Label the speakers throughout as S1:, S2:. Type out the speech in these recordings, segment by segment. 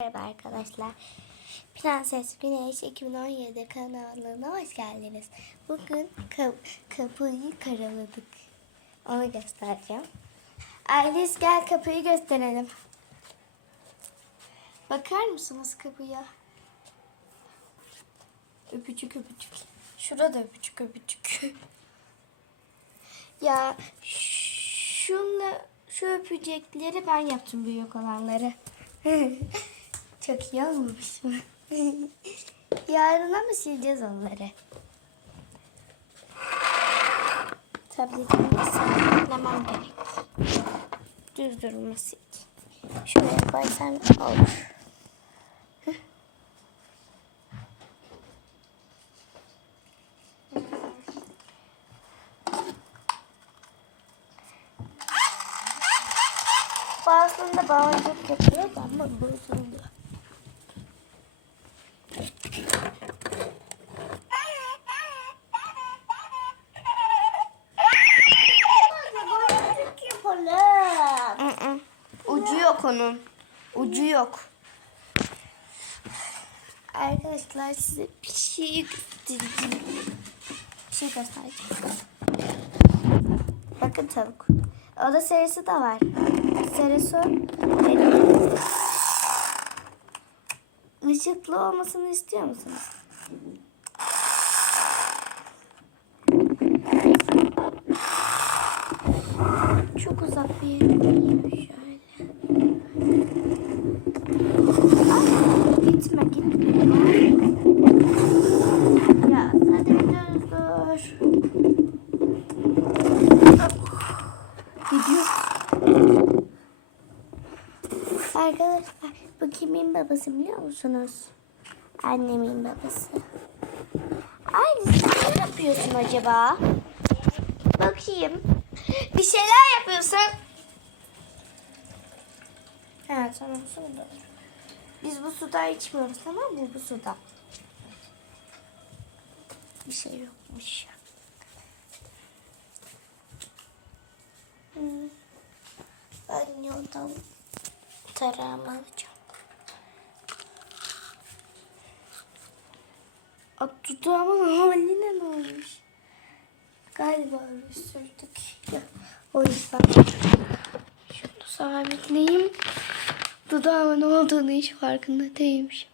S1: Merhaba arkadaşlar. Prenses Güneş 2017 kanalına hoş geldiniz. Bugün kap- kapıyı karaladık. Onu göstereceğim. Ailes gel kapıyı gösterelim. Bakar mısınız kapıya? Öpücük öpücük. Şurada öpücük öpücük. ya şunla şu öpücekleri ben yaptım büyük olanları. Çok iyi mı? Yarına mı sileceğiz onları? Tabletimi sabitlemem gerek. Düz durması için. Şuraya koysam olur. Heh. Bazılarında bağımlılık yapıyor ama bozuldu. Mm-mm. Ucu yok onun. Ucu yok. Arkadaşlar size bir şey göstereceğim. Bir şey göstereceğim. Bakın tavuk. O da sarısı da var. Sarısı benim. Işıklı olmasını istiyor musunuz? Çok uzak bir yere dur. Gidiyor. Arkadaşlar bu kimin babası biliyor musunuz? Annemin babası. Aynı sen ne yapıyorsun acaba? Bakayım. Bir şeyler yapıyorsun. Evet tamam suda. Biz bu suda içmiyoruz tamam mı? Bu suda. Bir şey yokmuş. Hmm. Banyodan tarağımı alacağım. At dudağımın haline ne olmuş? Galiba öyle sürdük. Ya, O yüzden şunu sabitleyeyim. Dudağımın olduğunu hiç farkında değilmiş.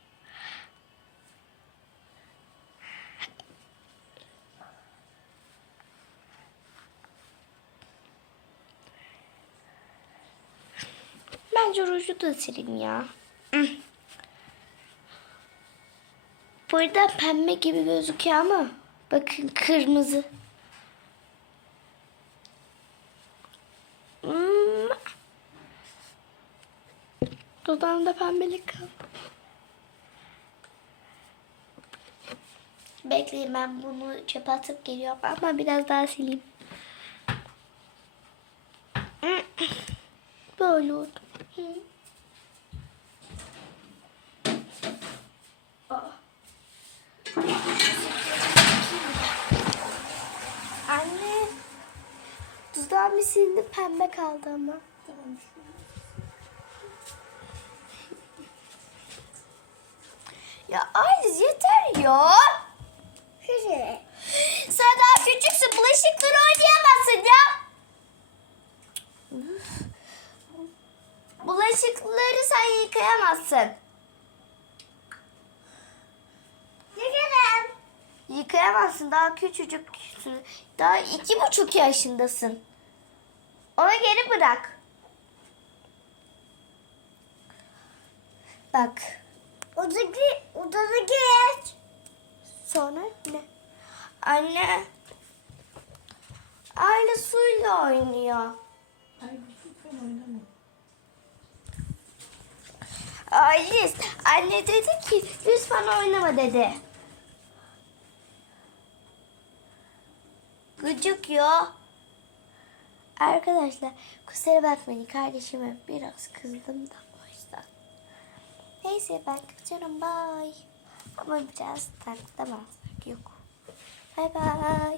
S1: Bence ruju da sileyim ya. Burada pembe gibi gözüküyor ama bakın kırmızı. Hmm. Dudağımda pembelik kaldı. Bekleyin ben bunu çöpe atıp geliyorum ama biraz daha sileyim. Böyle oldu. Anne. Dudağım bir sildi pembe kaldı ama. Ya Ayliz yeter ya. Sen daha küçüksün. Bulaşıkları oynayamazsın ya. Bulaşıkları sen yıkayamazsın. Yıkarım. Yıkayamazsın. Daha küçücüksün. Daha iki buçuk yaşındasın. Ona geri bırak. Bak. Odadaki, odadaki geç. Sonra ne? Anne. Aile suyla oynuyor. Ailes, anne dedi ki lütfen oynama dedi. Gıcık ya. Arkadaşlar kusura bakmayın kardeşime biraz kızdım da o yüzden. Neyse ben kaçarım bye. Ama biraz taklamazsak yok. Bye bye.